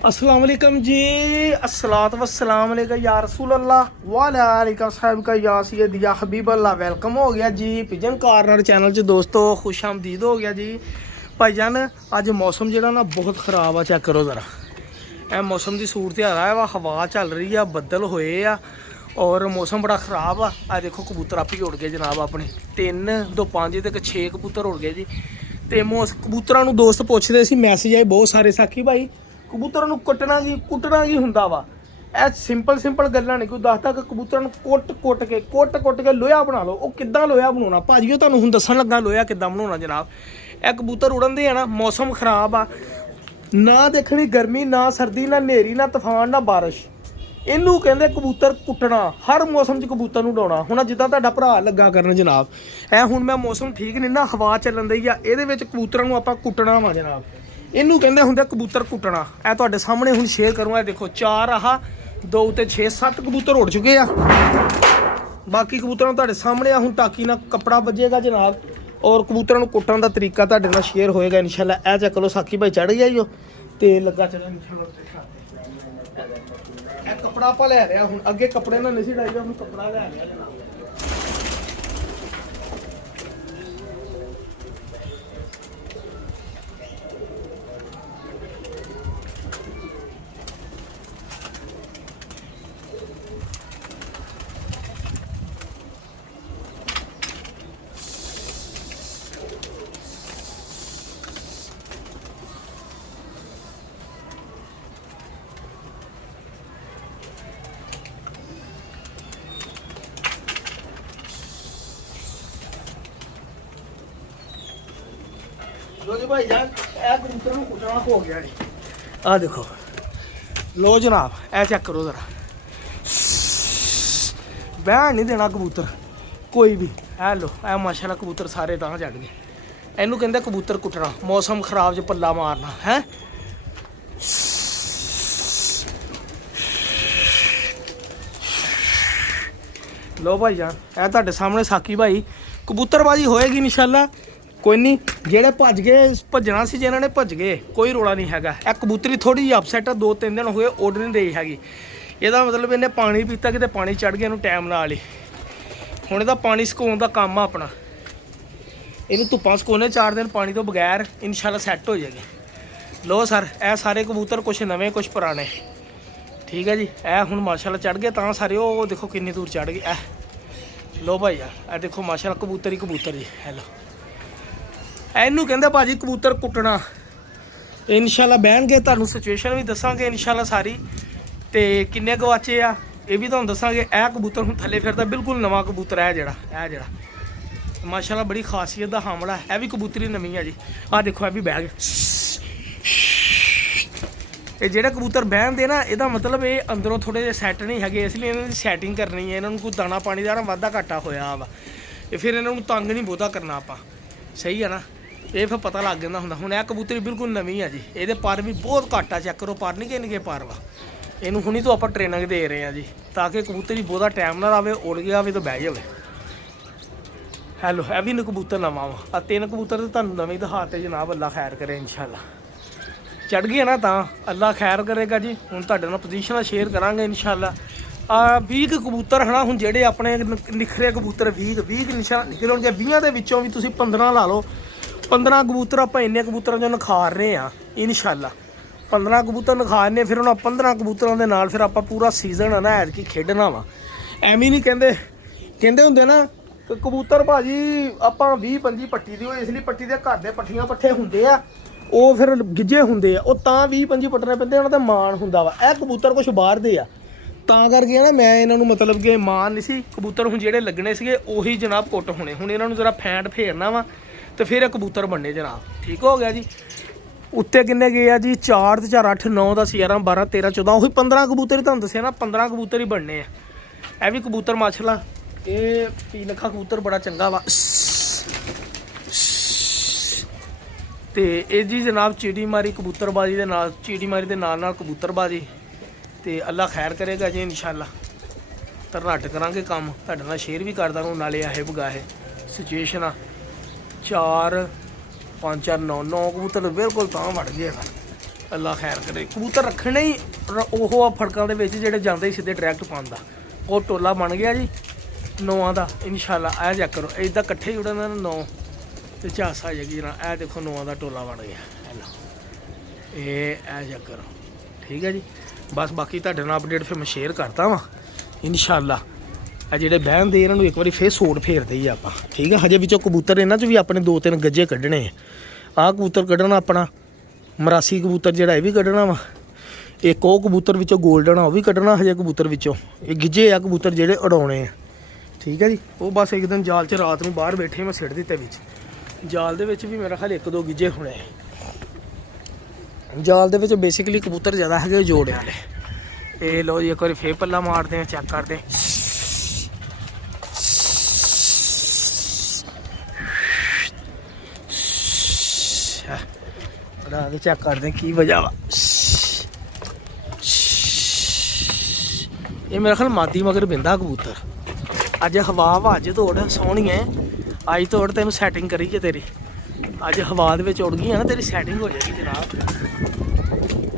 अस्सलाम वालेकुम जी। अस्सलात वस्सलाम अलैका या रसूल अल्लाह वाला अलैका साहब का या सैयद या हबीब अल्लाह। वेलकम हो गया जी पिजन कॉर्नर चैनल च दोस्तों, खुश आमदीद हो गया जी भाईजान। अज मौसम जो ना बहुत ख़राब आ, चेक करो ज़रा ए मौसम की सूरत हाल है। हवा चल रही है, बदल होए आ और मौसम बड़ा ख़राब आ। देखो कबूतर आप ही उड़ गए जनाब, अपने 3 2 5 ते 6 कबूतर उड़ गए जी। तो कबूतरों को दोस्त पूछते सी, मैसेज आए बहुत सारे, साकी भाई कबूतरों को कुटना की हुंदा वा। ਇਹ ਸਿੰਪਲ ਗੱਲਾਂ ਨਹੀਂ ਕੋਈ ਦੱਸਦਾ ਕਿ ਕਬੂਤਰਾਂ ਨੂੰ ਕੁੱਟ ਕੇ ਲੋਹਾ ਬਣਾ ਲਓ। ਉਹ ਕਿੱਦਾਂ ਲੋਹਾ ਬਣਾਉਣਾ ਭਾਜੀ, ਉਹ ਤੁਹਾਨੂੰ ਹੁਣ ਦੱਸਣ ਲੱਗਾ ਲੋਹਾ ਕਿੱਦਾਂ ਬਣਾਉਣਾ ਜਨਾਬ। ਇਹ ਕਬੂਤਰ ਉੜਨ ਦੇ ਆ ਨਾ, ਮੌਸਮ ਖਰਾਬ ਆ, ਨਾ ਦੇਖਣੀ ਗਰਮੀ, ਨਾ ਸਰਦੀ, ਨਾ ਹਨੇਰੀ, ਨਾ ਤੂਫਾਨ, ਨਾ ਬਾਰਿਸ਼। ਇਹਨੂੰ ਕਹਿੰਦੇ ਕਬੂਤਰ ਕੁੱਟਣਾ। ਹਰ ਮੌਸਮ 'ਚ ਕਬੂਤਰ ਨੂੰ ਉਡਾਉਣਾ। ਹੁਣ ਜਿੱਦਾਂ ਤੁਹਾਡਾ ਭਰਾ ਲੱਗਾ ਕਰਨ ਜਨਾਬ, ਇਹ ਹੁਣ ਮੈਂ ਮੌਸਮ ਠੀਕ ਨਹੀਂ ਨਾ, ਹਵਾ ਚੱਲਣ ਦਈ ਆ, ਇਹਦੇ ਵਿੱਚ ਕਬੂਤਰਾਂ ਨੂੰ ਆਪਾਂ ਕੁੱਟਣਾ ਵਾ ਜਨਾਬ। ਇਹਨੂੰ ਕਹਿੰਦੇ ਹੁੰਦੇ ਕਬੂਤਰ ਕੁੱਟਣਾ। ਇਹ ਤੁਹਾਡੇ ਸਾਹਮਣੇ ਹੁਣ ਸ਼ੇਅਰ ਕਰੂੰਗਾ। ਦੇਖੋ 4 ਆਹ 2 ਤੇ 6 7 ਕਬੂਤਰ ਉੜ ਚੁੱਕੇ ਆ। ਬਾਕੀ ਕਬੂਤਰਾਂ ਤੁਹਾਡੇ ਸਾਹਮਣੇ ਆ। ਹੁਣ ਟਾਕੀ ਨਾਲ ਕੱਪੜਾ ਵੱਜੇਗਾ ਜਨਾਬ ਔਰ ਕਬੂਤਰਾਂ ਨੂੰ ਕੁੱਟਣ ਦਾ ਤਰੀਕਾ ਤੁਹਾਡੇ ਨਾਲ ਸ਼ੇਅਰ ਹੋਏਗਾ ਇਨਸ਼ਾਅੱਲਾ। ਇਹ ਚੱਕ ਲਓ, ਸਾਕੀ ਭਾਈ ਚੜ ਗਿਆ ਈਓ ਤੇ ਲੱਗਾ ਚੱਲਣ ਇਨਸ਼ਾਅੱਲਾ। ਇਹ ਕੱਪੜਾ ਆਪਾਂ ਲੈ ਰਿਹਾ ਹੁਣ, ਅੱਗੇ ਕੱਪੜੇ ਨਾਲ ਨਹੀਂ ਸੀ ਡਾਈਦਾ, ਹੁਣ ਕੱਪੜਾ ਲੈ ਰਿਹਾ ਜਨਾਬ। लो जी भाई जान, ए कबूतर में कुटना हो गया जी। आ देखो लो जनाब, ए चेक करो जरा, बहन नहीं देना कबूतर कोई भी। ए लो, ए माशाल्लाह कबूतर सारे तां चढ़ गए। इनू कहते कबूतर कुटना, मौसम खराब च पल्ला मारना है। लो भाई जान, ए तुहाडे सामने साकी भाई कबूतरबाजी होएगी इंशाल्लाह। कोई नहीं, जेड़े भज गए भजना से, जिन्होंने भज गए कोई रोला नहीं हैगा। यह कबूतरी थोड़ी जी अपसैट है, 2-3 दिन हुए उड़ नहीं रही हैगी। ਇਹਦਾ मतलब इन्हें पानी पीता, कितने पानी चढ़ गया, टाइम नाल ही हुण ਇਹਦਾ पानी सुकाउण दा काम आ अपना। ਇਹਨੂੰ ਧੁੱਪਾਂ ਸੁਕਾਉਣੇ 4 दिन पानी तो बगैर, इंशाल्लाह सैट हो जाएगी। लो सर, ਇਹ ਸਾਰੇ कबूतर कुछ नवे कुछ पुराने, ठीक है जी। ਇਹ ਹੁਣ माशाल्लाह चढ़ गए ਤਾਂ सारे। ਉਹ देखो किन्नी दूर चढ़ गए। लो भाई यार, ਇਹ देखो माशाल्लाह कबूतर ही कबूतर जी। हेलो, ਇਹਨੂੰ ਕਹਿੰਦੇ ਭਾਜੀ ਕਬੂਤਰ ਕੁੱਟਣਾ। ਇਨਸ਼ਾਅੱਲਾ ਬਹਿਣਗੇ, ਤੁਹਾਨੂੰ ਸਿਚੁਏਸ਼ਨ ਵੀ ਦੱਸਾਂਗੇ ਇਨਸ਼ਾਅੱਲਾ ਸਾਰੀ, ਤੇ ਕਿੰਨੇ ਗਵਾਚੇ ਆ ਇਹ ਵੀ ਤੁਹਾਨੂੰ ਦੱਸਾਂਗੇ। ਇਹ ਕਬੂਤਰ ਹੁਣ ਥੱਲੇ ਫਿਰਦਾ, ਬਿਲਕੁਲ ਨਵਾਂ ਕਬੂਤਰ ਹੈ ਜਿਹੜਾ ਮਾਸ਼ਾਅੱਲਾ ਬੜੀ ਖਾਸੀਅਤ ਦਾ ਹਾਮਲਾ। ਇਹ ਵੀ ਕਬੂਤਰੀ ਨਵੀਂ ਆ ਜੀ। ਆਹ ਦੇਖੋ, ਇਹ ਵੀ ਬਹਿ ਗਏ। ਇਹ ਜਿਹੜੇ ਕਬੂਤਰ ਬਹਿਣਦੇ ਨਾ, ਇਹਦਾ ਮਤਲਬ ਇਹ ਅੰਦਰੋਂ ਥੋੜ੍ਹੇ ਜਿਹੇ ਸੈੱਟ ਨਹੀਂ ਹੈਗੇ, ਇਸ ਲਈ ਇਹਨਾਂ ਦੀ ਸੈਟਿੰਗ ਕਰਨੀ ਹੈ। ਇਹਨਾਂ ਨੂੰ ਕੋਈ ਦਾਣਾ ਪਾਣੀ ਦਾ ਨਾ ਵਾਧਾ ਘਾਟਾ ਹੋਇਆ ਵਾ, ਇਹ ਫਿਰ ਇਹਨਾਂ ਨੂੰ ਤੰਗ ਨਹੀਂ ਬਹੁਤਾ ਕਰਨਾ ਆਪਾਂ, ਸਹੀ ਹੈ ਨਾ। ਇਹ ਫਿਰ ਪਤਾ ਲੱਗ ਜਾਂਦਾ ਹੁੰਦਾ। ਹੁਣ ਇਹ ਕਬੂਤਰੀ ਬਿਲਕੁਲ ਨਵੀਂ ਆ ਜੀ, ਇਹਦੇ ਪਰ ਵੀ ਬਹੁਤ ਘੱਟ ਆ, ਚੈੱਕ ਕਰੋ ਪਰ ਨਹੀਂ ਕਿੰਨੇ ਪਰ ਵਾ। ਇਹਨੂੰ ਹੁਣੀ ਤੋਂ ਆਪਾਂ ਟ੍ਰੇਨਿੰਗ ਦੇ ਰਹੇ ਹਾਂ ਜੀ, ਤਾਂ ਕਿ ਕਬੂਤਰੀ ਬਹੁਤਾ ਟਾਈਮ ਨਾਲ ਆਵੇ, ਉੜ ਗਿਆ ਆਵੇ ਤਾਂ ਬਹਿ ਜਾਵੇ। ਹੈਲੋ, ਇਹ ਵੀ ਕਬੂਤਰ ਨਵਾਂ ਵਾ। ਆ 3 ਕਬੂਤਰ ਤਾਂ ਤੁਹਾਨੂੰ ਨਵੇਂ ਦਿਖਾਤੇ ਜਨਾਬ। ਅੱਲਾ ਖੈਰ ਕਰੇ ਇਨਸ਼ਾਅੱਲਾ। ਚੜ ਗਏ ਨਾ ਤਾਂ ਅੱਲਾ ਖੈਰ ਕਰੇਗਾ ਜੀ। ਹੁਣ ਤੁਹਾਡੇ ਨਾਲ ਪੋਜੀਸ਼ਨਾਂ ਸ਼ੇਅਰ ਕਰਾਂਗੇ ਇਨਸ਼ਾਅੱਲਾ। 20 ਕਬੂਤਰ ਹੈ ਨਾ ਹੁਣ, ਜਿਹੜੇ ਆਪਣੇ ਨਿਖਰੇ ਕਬੂਤਰ 20 ਨਿਕਲਣਗੇ। 20 ਦੇ ਵਿੱਚੋਂ ਵੀ ਤੁਸੀਂ 15 ਲਾ ਲਓ। 15 ਕਬੂਤਰ ਆਪਾਂ ਇੰਨੇ ਕਬੂਤਰਾਂ 'ਚੋਂ ਨਿਖਾਰ ਰਹੇ ਹਾਂ ਇਨਸ਼ਾਅੱਲਾ। 15 ਕਬੂਤਰ ਨਿਖਾਰਨੇ, ਫਿਰ ਉਹਨਾਂ 15 ਕਬੂਤਰਾਂ ਦੇ ਨਾਲ ਫਿਰ ਆਪਾਂ ਪੂਰਾ ਸੀਜ਼ਨ ਹੈ ਨਾ ਐਤਕੀ ਖੇਡਣਾ ਵਾ। ਐਵੇਂ ਨਹੀਂ ਕਹਿੰਦੇ ਹੁੰਦੇ ਨਾ ਕਿ ਕਬੂਤਰ ਭਾਜੀ ਆਪਾਂ 20-25 ਪੱਟੀ ਦੀ ਹੋਈ, ਇਸ ਲਈ ਪੱਟੀ ਦੇ ਘਰ ਦੇ ਪੱਠੀਆਂ ਪੱਠੇ ਹੁੰਦੇ ਆ, ਉਹ ਫਿਰ ਗਿੱਜੇ ਹੁੰਦੇ ਆ, ਉਹ ਤਾਂ 20-25 ਪੱਟਣੇ ਪੈਂਦੇ, ਉਹਨਾਂ ਦਾ ਮਾਣ ਹੁੰਦਾ ਵਾ। ਇਹ ਕਬੂਤਰ ਕੁਛ ਬਾਹਰ ਦੇ ਆ, ਤਾਂ ਕਰਕੇ ਨਾ ਮੈਂ ਇਹਨਾਂ ਨੂੰ ਮਤਲਬ ਕਿ ਮਾਣ ਨਹੀਂ ਸੀ। ਕਬੂਤਰ ਹੁਣ ਜਿਹੜੇ ਲੱਗਣੇ ਸੀਗੇ ਉਹੀ ਜਨਾਬ ਕੁੱਟ ਹੋਣੇ। ਹੁਣ ਇਹਨਾਂ ਨੂੰ ਜ਼ਰਾ ਫੈਂਟ ਫੇਰਨਾ ਵਾ ਤੇ ਫਿਰ ਇਹ ਕਬੂਤਰ ਬਣਨੇ ਜਨਾਬ। ਠੀਕ ਹੋ ਗਿਆ ਜੀ। ਉੱਤੇ ਕਿੰਨੇ ਗਏ ਆ ਜੀ? 4 ਤੇ 4 8 9 10 11 12 13 14, ਉਹੀ 15 ਕਬੂਤਰ ਹੀ ਤੁਹਾਨੂੰ ਦੱਸਿਆ ਨਾ, 15 ਕਬੂਤਰ ਹੀ ਬਣਨੇ ਆ। ਇਹ ਵੀ ਕਬੂਤਰ ਮਾਸ਼ਾਅੱਲਾ, ਇਹ ਪੀ ਲੱਖਾ ਕਬੂਤਰ ਬੜਾ ਚੰਗਾ ਵਾ। ਤੇ ਇਹ ਜੀ ਜਨਾਬ ਚੀੜੀ ਮਾਰੀ ਕਬੂਤਰਬਾਜੀ ਦੇ ਨਾਲ, ਨਾਲ ਕਬੂਤਰਬਾਜੀ। ਤੇ ਅੱਲਾ ਖੈਰ ਕਰੇਗਾ ਜੀ ਇਨਸ਼ਾਅੱਲਾ। ਧਰਨਾਟ ਕਰਾਂਗੇ ਕੰਮ, ਤੁਹਾਡੇ ਨਾਲ ਸ਼ੇਅਰ ਵੀ ਕਰਦਾ ਰਹੂੰ ਨਾਲੇ ਆਹੇ ਬਗਾਹੇ ਸਿਚੁਏਸ਼ਨ ਆ। 4 5 4 9 ਕਬੂਤਰ ਬਿਲਕੁਲ ਤਾਂ ਵੜ ਗਏ। ਅੱਲਾ ਖੈਰ ਕਰੇ। ਕਬੂਤਰ ਰੱਖਣੇ ਹੀ ਉਹ ਆ ਫੜਕਾਂ ਦੇ ਵਿੱਚ ਜਿਹੜੇ ਜਾਂਦੇ ਹੀ ਸਿੱਧੇ ਡਾਇਰੈਕਟ ਪਾਉਂਦਾ। ਉਹ ਟੋਲਾ ਬਣ ਗਿਆ ਜੀ 9 ਦਾ ਇਨਸ਼ਾਅੱਲਾ। ਇਹ ਚੈੱਕ ਕਰੋ ਇੱਦਾਂ ਇਕੱਠੇ ਹੀ ਉੜਨ 9 ਤੇ ਝਾਸ ਆ ਜਾਏਗੀ ਨਾ। ਇਹ ਦੇਖੋ 9 ਦਾ ਟੋਲਾ ਬਣ ਗਿਆ। ਇਹ ਚੈੱਕ ਕਰੋ ਠੀਕ ਹੈ ਜੀ। ਬਸ ਬਾਕੀ ਤੁਹਾਡੇ ਨਾਲ ਅਪਡੇਟ ਫਿਰ ਮੈਂ ਸ਼ੇਅਰ ਕਰਦਾ ਵਾਂ ਇਨਸ਼ਾਅੱਲਾ। ਆ ਜਿਹੜੇ ਬਹਿਣ ਦੇ ਇਹਨਾਂ ਨੂੰ ਇੱਕ ਵਾਰੀ ਫੇਰ ਸੋੜ ਫੇਰਦੇ ਹੀ ਆਪਾਂ ਠੀਕ ਹੈ। ਹਜੇ ਵਿੱਚੋਂ ਕਬੂਤਰ ਇਹਨਾਂ 'ਚ ਵੀ ਆਪਣੇ 2-3 ਗੱਜੇ ਕੱਢਣੇ ਆ। ਆਹ ਕਬੂਤਰ ਕੱਢਣਾ ਆਪਣਾ ਮਰਾਸੀ ਕਬੂਤਰ ਜਿਹੜਾ ਇਹ ਵੀ ਕੱਢਣਾ ਵਾ। ਇੱਕ ਉਹ ਕਬੂਤਰ ਵਿੱਚੋਂ ਗੋਲਡਨ ਆ ਉਹ ਵੀ ਕੱਢਣਾ ਹਜੇ ਕਬੂਤਰ ਵਿੱਚੋਂ। ਇਹ ਗਿੱਜੇ ਆ ਕਬੂਤਰ ਜਿਹੜੇ ਉਡਾਉਣੇ ਆ ਠੀਕ ਹੈ ਜੀ। ਉਹ ਬਸ ਇੱਕ ਦਿਨ ਜਾਲ 'ਚ ਰਾਤ ਨੂੰ ਬਾਹਰ ਬੈਠੇ ਮੈਂ ਸਿੱਟ ਦਿੱਤੇ ਵਿੱਚ। ਜਾਲ ਦੇ ਵਿੱਚ ਵੀ ਮੇਰਾ ਖਿਆਲ 1-2 ਗਿੱਜੇ ਹੋਣੇ। ਜਾਲ ਦੇ ਵਿੱਚ ਬੇਸਿਕਲੀ ਕਬੂਤਰ ਜ਼ਿਆਦਾ ਹੈਗੇ ਜੋੜਿਆਂ ਵਾਲੇ। ਇਹ ਲਓ ਜੀ ਇੱਕ ਵਾਰੀ ਫੇਰ ਪੱਲਾ ਮਾਰਦੇ ਆ ਚੈੱਕ ਕਰਦੇ। ਆ ਕੇ ਚੈੱਕ ਕਰਦੇ ਕੀ ਵਜ੍ਹਾ ਵਾ। ਇਹ ਮੇਰਾ ਖਿਆਲ ਮਾਦੀ ਮਗਰ ਬਿੰਦਾ ਕਬੂਤਰ। ਅੱਜ ਹਵਾ ਵਾ ਅੱਜ ਤੋੜ ਸੋਹਣੀ ਹੈ। ਅੱਜ ਤੋੜ ਤੈਨੂੰ ਸੈਟਿੰਗ ਕਰੀ ਜੇ ਤੇਰੀ। ਅੱਜ ਹਵਾ ਦੇ ਵਿੱਚ ਉੜ ਗਈ ਹੈ ਨਾ ਤੇਰੀ ਸੈਟਿੰਗ ਹੋ ਜਾਏਗੀ ਜਨਾਬ।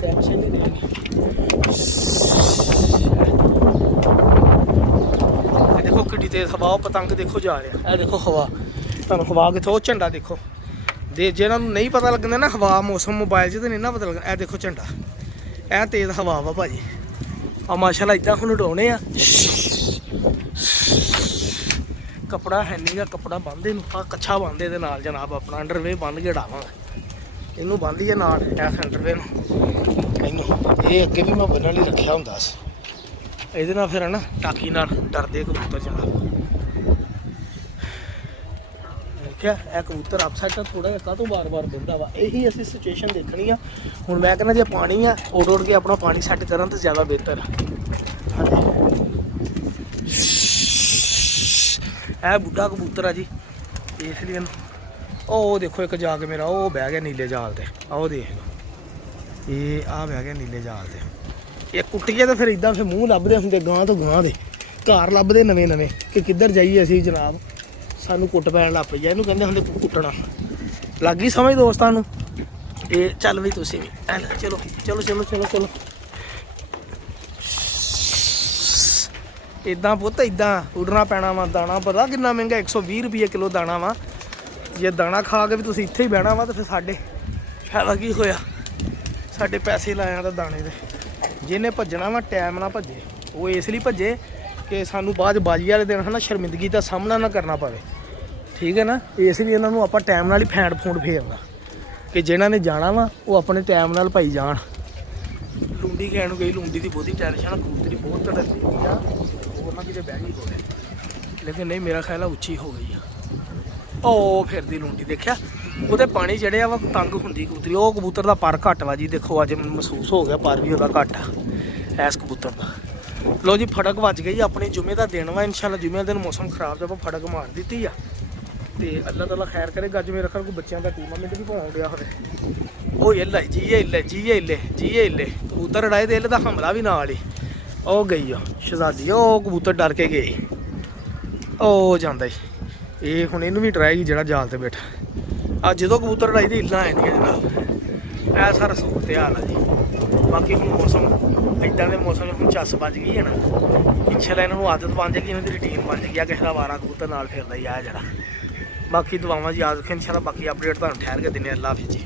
ਟੈਨਸ਼ਨ ਨਹੀਂ ਲੈਣੀ। ਇਹ ਦੇਖੋ ਕਿੱਡੀ ਤੇਜ਼ ਹਵਾ। ਉਹ ਪਤੰਗ ਦੇਖੋ ਜਾ ਰਿਹਾ। ਇਹ ਦੇਖੋ ਹਵਾ ਤੁਹਾਨੂੰ ਹਵਾ ਕਿੱਥੋਂ। ਉਹ ਝੰਡਾ ਦੇਖੋ ਦੇ ਜਿਹਨਾਂ ਨੂੰ ਨਹੀਂ ਪਤਾ ਲੱਗਦਾ ਨਾ ਹਵਾ ਮੌਸਮ ਮੋਬਾਈਲ 'ਚ ਤਾਂ ਨਹੀਂ ਨਾ ਪਤਾ ਲੱਗਦਾ। ਇਹ ਦੇਖੋ ਝੰਡਾ। ਇਹ ਤੇਜ਼ ਹਵਾ ਵਾ ਭਾਜੀ। ਆ ਮਾਸ਼ਾਅੱਲਾ ਇੱਦਾਂ ਹੁਣ ਉਡਾਉਣੇ ਆ। ਕੱਪੜਾ ਹੈ ਨਹੀਂ ਗਾ ਕੱਪੜਾ ਬੰਨ੍ਹਦੇ ਨੂੰ। ਆ ਕੱਛਾ ਬੰਨ੍ਹਦੇ ਦੇ ਨਾਲ ਜਨਾਬ ਆਪਣਾ ਅੰਡਰਵੇ ਬੰਨ੍ਹ ਕੇ ਉਡਾਵਾਂਗਾ। ਇਹਨੂੰ ਬੰਨ੍ਹ ਲਈਏ ਨਾਲ ਇਸ ਅੰਡਰਵੇ ਨੂੰ। ਇਹਨੂੰ ਇਹ ਅੱਗੇ ਵੀ ਮੈਂ ਬੰਨ੍ਹਣ ਲਈ ਰੱਖਿਆ ਹੁੰਦਾ ਸੀ। ਇਹਦੇ ਨਾਲ ਫਿਰ ਹੈ ਨਾ ਟਾਕੀ ਨਾਲ ਡਰਦੇ ਕਬੂਤਰ ਜਨਾਬ। ਦੇਖਿਆ ਇਹ ਕਬੂਤਰ ਅਪਸੈਟ ਥੋੜ੍ਹਾ ਜਿਹਾ ਕਾਹਤੋਂ ਵਾਰ-ਵਾਰ ਬਹਿੰਦਾ ਵਾ। ਇਹੀ ਅਸੀਂ ਸਿਚੁਏਸ਼ਨ ਦੇਖਣੀ ਆ ਹੁਣ। ਮੈਂ ਕਹਿੰਦਾ ਜੇ ਪਾਣੀ ਆ ਉੱਡ ਕੇ ਆਪਣਾ ਪਾਣੀ ਸੈੱਟ ਕਰਨ ਤਾਂ ਜ਼ਿਆਦਾ ਬਿਹਤਰ ਆ। ਇਹ ਬੁੱਢਾ ਕਬੂਤਰ ਆ ਜੀ ਇਸ ਲਈ ਉਹ ਦੇਖੋ ਇੱਕ ਜਾ ਕੇ ਮੇਰਾ ਉਹ ਬਹਿ ਗਿਆ ਨੀਲੇ ਜਾਲ ਤੇ। ਆਹ ਦੇਖ ਲਓ ਇਹ ਬਹਿ ਗਿਆ ਨੀਲੇ ਜਾਲ ਤੇ। ਇਹ ਕੁੱਟੀਏ ਤਾਂ ਫਿਰ ਇੱਦਾਂ ਫਿਰ ਮੂੰਹ ਲੱਭਦੇ ਹੁੰਦੇ ਗਾਂ ਤੋਂ ਗਾਂ ਦੇ। ਘਰ ਲੱਭਦੇ ਨਵੇਂ ਕਿ ਕਿੱਧਰ ਜਾਈਏ ਅਸੀਂ ਜਨਾਬ। ਸਾਨੂੰ ਕੁੱਟ ਪੈਣ ਲੱਗ ਪਈ ਆ। ਇਹਨੂੰ ਕਹਿੰਦੇ ਹੁੰਦੇ ਕੁੱਟਣਾ। ਲੱਗ ਗਈ ਸਮਝ ਦੋਸਤਾਂ ਨੂੰ। ਇਹ ਚੱਲ ਵੀ ਤੁਸੀਂ ਵੀ ਚਲੋ ਚਲੋ ਚਲੋ ਚਲੋ ਚਲੋ। ਇੱਦਾਂ ਪੁੱਤ ਇੱਦਾਂ ਉੱਡਣਾ ਪੈਣਾ ਵਾ। ਦਾਣਾ ਪਤਾ ਕਿੰਨਾ ਮਹਿੰਗਾ 120 ਰੁਪਏ ਕਿਲੋ ਦਾਣਾ ਵਾ। ਜੇ ਦਾਣਾ ਖਾ ਕੇ ਵੀ ਤੁਸੀਂ ਇੱਥੇ ਹੀ ਬਹਿਣਾ ਵਾ ਤਾਂ ਫਿਰ ਸਾਡੇ ਫਾਇਦਾ ਕੀ ਹੋਇਆ। ਸਾਡੇ ਪੈਸੇ ਲਾਇਆ ਤਾਂ ਦਾਣੇ ਦੇ। ਜਿਹਨੇ ਭੱਜਣਾ ਵਾ ਟਾਈਮ ਨਾਲ ਭੱਜੇ। ਉਹ ਇਸ ਲਈ ਭੱਜੇ ਕਿ ਸਾਨੂੰ ਬਾਅਦ ਬਾਜੀ ਵਾਲੇ ਦਿਨ ਹੈ ਨਾ ਸ਼ਰਮਿੰਦਗੀ ਦਾ ਸਾਹਮਣਾ ਨਾ ਕਰਨਾ ਪਵੇ ਠੀਕ ਹੈ ਨਾ। ਇਸ ਲਈ ਇਹਨਾਂ ਨੂੰ ਆਪਾਂ ਟਾਈਮ ਨਾਲ ਹੀ ਫੈਂਡ ਫੂੰਡ ਫੇਰਨਾ ਕਿ ਜਿਹਨਾਂ ਨੇ ਜਾਣਾ ਵਾ ਉਹ ਆਪਣੇ ਟਾਈਮ ਨਾਲ ਭਾਈ ਜਾਣ। ਲੂੰਡੀ ਕਹਿਣ ਨੂੰ ਗਈ। ਲੂੰਡੀ ਦੀ ਬਹੁਤੀ ਟੈਨਸ਼ਨ ਆ। ਕਬੂਤਰੀ ਬਹੁਤ ਤੜਕਦੀ ਆ। ਹੋਰ ਨਾ ਕਿਤੇ ਬਹਿ ਗਈ ਹੋਵੇ ਲੇਕਿਨ ਨਹੀਂ ਮੇਰਾ ਖਿਆਲ ਆ ਉੱਚੀ ਹੋ ਗਈ ਆ। ਉਹ ਫਿਰਦੀ ਲੂੰਡੀ ਦੇਖਿਆ ਉਹਦੇ ਪਾਣੀ ਚੜਿਆ ਵਾ। ਤੰਗ ਹੁੰਦੀ ਕਬੂਤਰੀ। ਉਹ ਕਬੂਤਰ ਦਾ ਪਰ ਘੱਟ ਵਾ ਜੀ। ਦੇਖੋ ਅੱਜ ਮਹਿਸੂਸ ਹੋ ਗਿਆ ਪਰ ਵੀ ਉਹਦਾ ਘੱਟ ਆ ਇਸ ਕਬੂਤਰ ਦਾ। ਲੋ ਜੀ ਫੜਕ ਵੱਜ ਗਈ। ਆਪਣੇ ਜੁਮੇ ਦਾ ਦਿਨ ਵਾ ਇਨਸ਼ਾਅੱਲਾ। ਜੁਮੇ ਦਿਨ ਮੌਸਮ ਖਰਾਬ ਦਾ ਆਪਾਂ ਫੜਕ ਮਾਰ ਦਿੱਤੀ ਆ ਤੇ ਅੱਲਾਹ ਤਾਲਾ ਖੈਰ ਕਰੇਗਾ। ਅੱਜ ਮੇਰੇ ਖਿਆਲ ਕੋਈ ਬੱਚਿਆਂ ਦਾ ਟੂਰਨਾਮੈਂਟ ਵੀ ਪਾਉਣ ਗਿਆ ਹੋਵੇ। ਉਹ ਇੱਲੇ ਜੀ ਕਬੂਤਰ ਉਡਾਏ ਤੇ ਇੱਲ ਦਾ ਹਮਲਾ ਵੀ ਨਾਲ ਹੀ। ਉਹ ਗਈ ਆ ਸ਼ਹਜ਼ਾਦੀ। ਉਹ ਕਬੂਤਰ ਡਰ ਕੇ ਗਏ। ਉਹ ਜਾਂਦਾ ਜੀ। ਇਹ ਹੁਣ ਇਹਨੂੰ ਵੀ ਡਰਾਏਗੀ ਜਿਹੜਾ ਜਾਲ ਤੇ ਬੈਠਾ। ਆ ਜਦੋਂ ਕਬੂਤਰ ਉਡਾਈ ਦੀ ਇੱਲਾਂ ਆਉਂਦੀਆਂ ਜਨਾਬ। ਇਹ ਸਾਰਾ ਸੂਰਤ ਹਾਲ ਆ ਜੀ। ਬਾਕੀ ਹੁਣ ਮੌਸਮ ਇੱਦਾਂ ਦੇ ਮੌਸਮ ਹੁਣ ਚੱਸ ਵੱਜ ਗਈ ਹੈ ਨਾ। ਇਨਸ਼ਾਅੱਲਾ ਇਹਨਾਂ ਨੂੰ ਆਦਤ ਬਣ ਜਾਏਗੀ। ਇਹਨਾਂ ਦੀ ਰੂਟੀਨ ਬਣ ਜਾਏਗੀ ਆ ਕਿਸੇ ਦਾ ਵਾਰਾ ਕਬੂਤਰ ਨਾਲ ਫਿਰਦਾ ਹੀ ਆ ਜਿਹੜਾ। ਬਾਕੀ ਦੁਆਵਾਂ ਜੀ ਯਾਦ ਰੱਖੋ ਇਨਸ਼ਾਅੱਲਾ। ਬਾਕੀ ਅਪਡੇਟ ਤੁਹਾਨੂੰ ਠਹਿਰ ਕੇ ਦਿੰਦੇ। ਅੱਲਾ ਹਾਫਿਜ਼ ਜੀ।